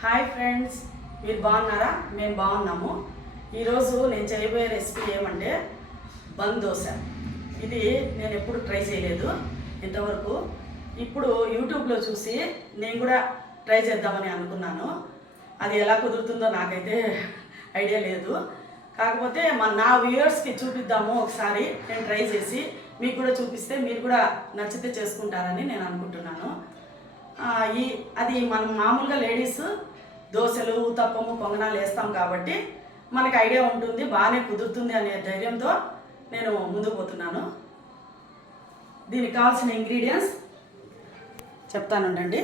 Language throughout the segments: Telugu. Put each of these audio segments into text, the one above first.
హాయ్ ఫ్రెండ్స్, మీరు బాగున్నారా? మేము బాగున్నాము. ఈరోజు నేను చేయబోయే రెసిపీ ఏమంటే బన్ దోశ. ఇది నేను ఎప్పుడు ట్రై చేయలేదు ఇంతవరకు. ఇప్పుడు యూట్యూబ్లో చూసి నేను కూడా ట్రై చేద్దామని అనుకున్నాను. అది ఎలా కుదురుతుందో నాకైతే ఐడియా లేదు. కాకపోతే నా వ్యూవర్స్కి చూపిద్దాము ఒకసారి. నేను ట్రై చేసి మీకు కూడా చూపిస్తే మీరు కూడా నచ్చితే చేసుకుంటారని నేను అనుకుంటున్నాను. అది మనం మామూలుగా లేడీస్ దోశలు, ఊతప్పము, పొంగనాలు వేస్తాం కాబట్టి మనకు ఐడియా ఉంటుంది, బాగానే కుదురుతుంది అనే ధైర్యంతో నేను ముందుకు పోతున్నాను. దీనికి కావాల్సిన ఇంగ్రీడియంట్స్ చెప్తానుండండి.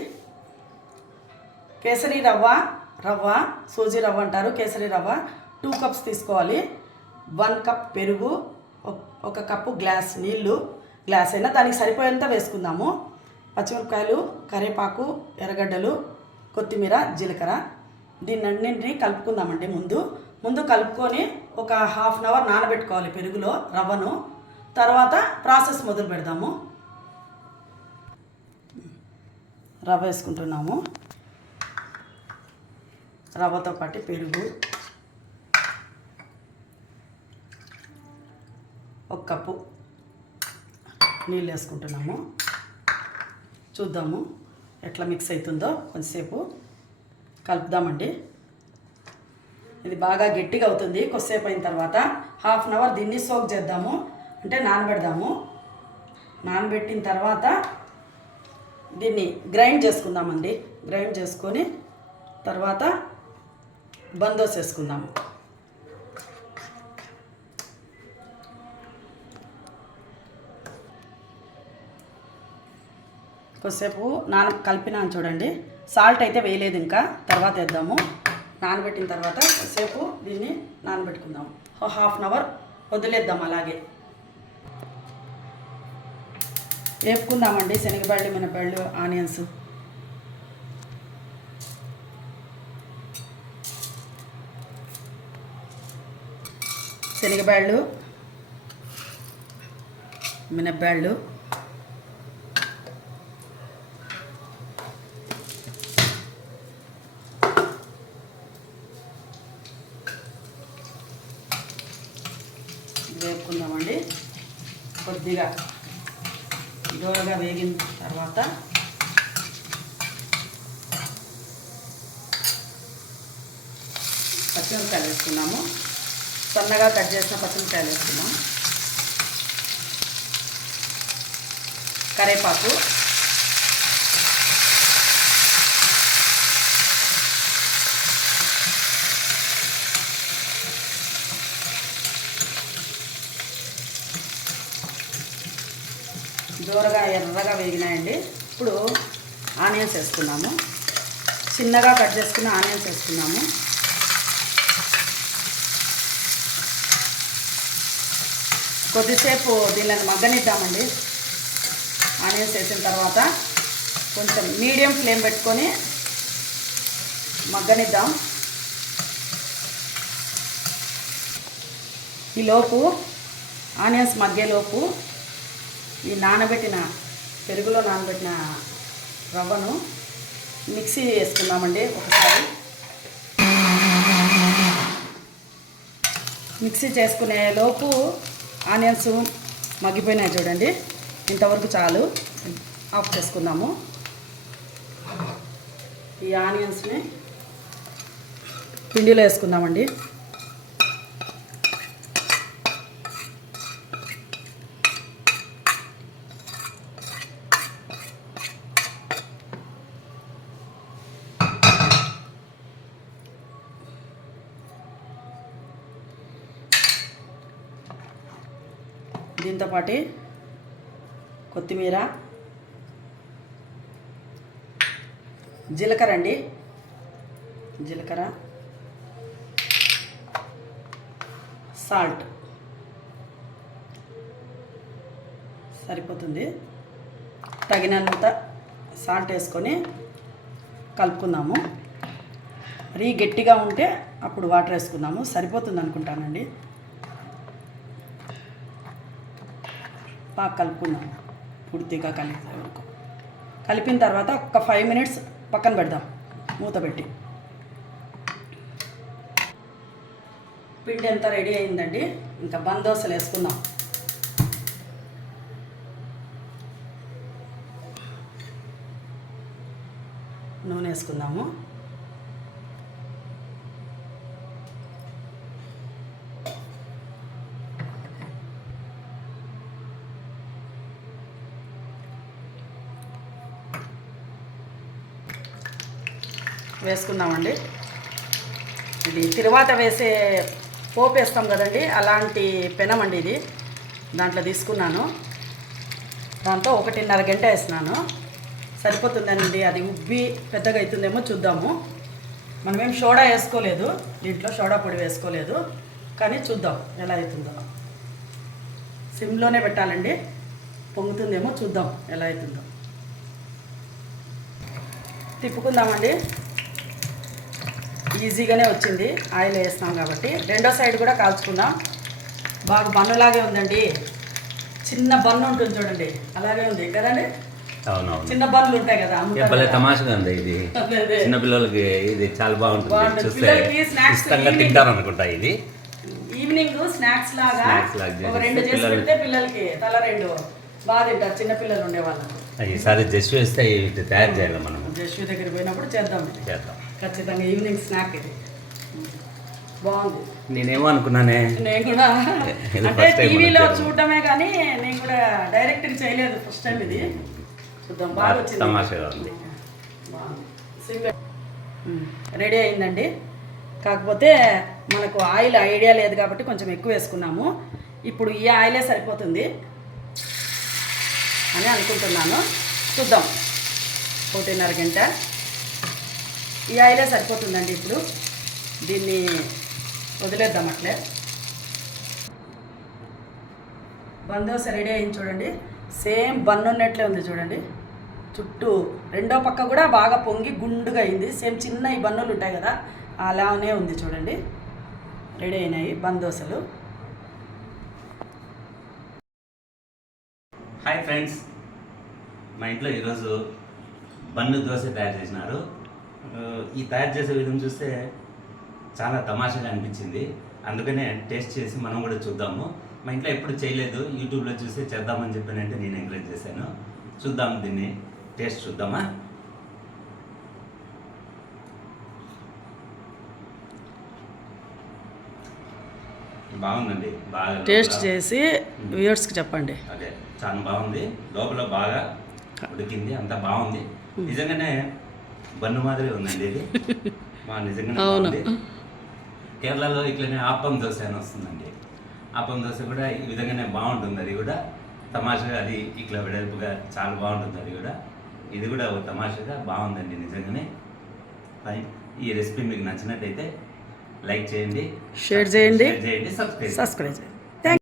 కేసరి రవ్వ, సూజీ రవ్వ అంటారు, కేసరి రవ్వ 2 కప్స్ తీసుకోవాలి. 1 కప్ పెరుగు, 1 కప్పు గ్లాస్ నీళ్ళు, గ్లాస్ అయినా దానికి సరిపోయేంత వేసుకుందాము. పచ్చిమిరపకాయలు, కరివేపాకు, ఎర్రగడ్డలు, కొత్తిమీర, జీలకర్ర. దీన్నన్నింటినీ కలుపుకుందామండి. ముందు కలుపుకొని ఒక హాఫ్ అన్ అవర్ నానబెట్టుకోవాలి పెరుగులో రవ్వను. తర్వాత ప్రాసెస్ మొదలు పెడదాము. రవ్వ వేసుకుంటున్నాము. రవ్వతో పాటు పెరుగు, 1 కప్పు నీళ్ళు వేసుకుంటున్నాము. చూద్దాము ఎట్లా మిక్స్ అవుతుందో. కొంచెంసేపు కలుపుదామండి. ఇది బాగా గట్టిగా అవుతుంది. కొద్దిసేపు అయిన తర్వాత హాఫ్ అన్ అవర్ దీన్ని సోక్ చేద్దాము, అంటే నానబెడదాము. నానబెట్టిన తర్వాత దీన్ని గ్రైండ్ చేసుకుందామండి. గ్రైండ్ చేసుకొని తర్వాత బందోస్ వేసుకుందాము. కొద్దిసేపు కలిపినాను చూడండి. సాల్ట్ అయితే వేయలేదు, ఇంకా తర్వాత వేద్దాము. నానబెట్టిన తర్వాత కొద్దిసేపు దీన్ని నానబెట్టుకుందాము. హాఫ్ అన్ అవర్ వదిలేద్దాం అలాగే. వేపుకుందామండి శనగబళ్ళు, మినపళ్ళు, ఆనియన్స్. శనగబళ్ళు, మినపళ్ళు, వేపుకుందామండి. కొద్దిగా దూరగా వేగిన తర్వాత పచ్చిమిరపకాయలు వేసుకున్నాము. సన్నగా కట్ చేసిన పచ్చిమిరపకాయలు వేసుకున్నాం. కరివేపాకు, దూరగా ఎర్రగా వేగినాయండి. ఇప్పుడు ఆనియన్స్ వేసుకున్నాము. చిన్నగా కట్ చేసుకున్న ఆనియన్స్ వేసుకున్నాము. కొద్దిసేపు దీనిని మగ్గనిద్దామండి. ఆనియన్స్ వేసిన తర్వాత కొంచెం మీడియం ఫ్లేమ్ పెట్టుకొని మగ్గనిద్దాం. ఈలోపు ఆనియన్స్ మగ్గేలోపు ఈ పెరుగులో నానబెట్టిన రవ్వను మిక్సీ వేసుకుందామండి. ఒకసారి మిక్సీ చేసుకునే లోపు ఆనియన్స్ మగ్గిపోయినాయి చూడండి. ఇంతవరకు చాలు. ఆఫ్ చేసుకుందాము. ఈ ఆనియన్స్ని పిండిలో వేసుకుందామండి. దీంతోపాటు కొత్తిమీర, జీలకర్ర అండి. జీలకర్ర, సాల్ట్ సరిపోతుంది. తగినంత సాల్ట్ వేసుకొని కలుపుకుందాము. మరీ గట్టిగా ఉంటే అప్పుడు వాటర్ వేసుకుందాము. సరిపోతుంది అనుకుంటానండి. బాగా కలుపుకుందాము పూర్తిగా కలిపే వరకు. కలిపిన తర్వాత ఒక 5 మినిట్స్ పక్కన పెడదాం మూత పెట్టి. పిండి ఎంత రెడీ అయిందండి. ఇంకా బంద్ దోశలు వేసుకుందాం. నూనె వేసుకుందాము. వేసుకున్నామండి. ఇది తిరువాత వేసే పోపు వేస్తాం కదండి, అలాంటి పెనం అండి ఇది. దాంట్లో తీసుకున్నాను. దాంతో 1.5 గంట వేసినాను. సరిపోతుందండి. అది ఉబ్బి పెద్దగా అవుతుందేమో చూద్దాము. మనమేం సోడా వేసుకోలేదు, దీంట్లో సోడా పొడి వేసుకోలేదు, కానీ చూద్దాం ఎలా అవుతుందో. సిమ్లోనే పెట్టాలండి. పొంగుతుందేమో చూద్దాం ఎలా అవుతుందో. తిప్పుకుందామండి. ఈజీగానే వచ్చింది, ఆయిల్ వేస్తాం కాబట్టి. రెండో సైడ్ కూడా కాల్చుకుందాం. బాగా బన్నులాగే ఉందండి. చిన్న బన్ను ఉంటుంది చూడండి, అలాగే ఉంది కదండి. అవునవును, చిన్న బన్నులు ఉంటాయి కదా, భలే తమాషగా ఉంది ఇది. చిన్న పిల్లలకి ఇది చాలా బాగుంటుంది, చూస్తే ఇష్టంగా తింటారు అనుకుంటా. ఇది ఈవినింగ్ స్నాక్స్ లాగా ఒక 2 చేసి పెడితే పిల్లలకి తల 2 బాగా తింటారు, చిన్న పిల్లలు ఉండే వాళ్ళకి. ఈసారి జస్ట్ వేస్తే ఇటు తయారు చేయాలి మనం. జస్ట్ దగ్గర పోయినప్పుడు చేద్దాం ఖచ్చితంగా. ఈవినింగ్ స్నాక్ ఇది బాగుంది. నేనేమో అనుకున్నానే, నేను కూడా అంటే టీవీలో చూడటమే కానీ నేను కూడా డైరెక్ట్ చేయలేదు, ఫస్ట్ టైం ఇది. చూద్దాం. బాగా వచ్చింది, తమాషగా ఉంది. రెడీ అయిందండి. కాకపోతే మనకు ఆయిల్ ఐడియా లేదు కాబట్టి కొంచెం ఎక్కువ వేసుకున్నాము. ఇప్పుడు ఈ ఆయిలే సరిపోతుంది అని అనుకుంటున్నాను. చూద్దాం. 1.5 గంట ఈ ఆయిలే సరిపోతుందండి. ఇప్పుడు దీన్ని వదిలేద్దాం అట్లే. బందోస రెడీ అయింది చూడండి. సేమ్ బన్ను ఉన్నట్లే ఉంది చూడండి. చుట్టూ రెండో పక్క కూడా బాగా పొంగి గుండుగా అయింది. సేమ్ చిన్న ఈ బన్నులు ఉంటాయి కదా, అలానే ఉంది చూడండి. రెడీ అయినాయి బందోసలు. హాయ్ ఫ్రెండ్స్, మా ఇంట్లో ఈరోజు బన్ను దోశ తయారు చేసినారు. ఈ తయారు చేసే విధం చూస్తే చాలా తమాషాగా అనిపించింది. అందుకనే టేస్ట్ చేసి మనం కూడా చూద్దాము. మా ఇంట్లో ఎప్పుడు చేయలేదు, యూట్యూబ్లో చూసి చేద్దామని చెప్పానంటే నేను ఎంకరేజ్ చేశాను. చూద్దాం, దీన్ని టేస్ట్ చూద్దామా. బాగుందండి, బాగా టేస్ట్ చేసి వ్యూవర్స్కి చెప్పండి. అదే చాలా బాగుంది. లోపల బాగా ఉడికింది, అంతా బాగుంది. నిజంగానే బన్ను మాదిరి ఉందండి ఇది. నిజంగానే బాగుంది. కేరళలో ఇట్లనే ఆపం దోశ అని వస్తుందండి. ఆపం దోశ కూడా ఈ విధంగానే బాగుంటుంది. అది కూడా తమాషగా, అది ఇట్లా వెడల్పుగా చాలా బాగుంటుంది. అది కూడా ఇది కూడా ఒక తమాషగా బాగుందండి నిజంగానే. ఈ రెసిపీ మీకు నచ్చినట్టయితే లైక్ చేయండి, షేర్ చేయండి, సబ్స్క్రైబ్ చేయండి.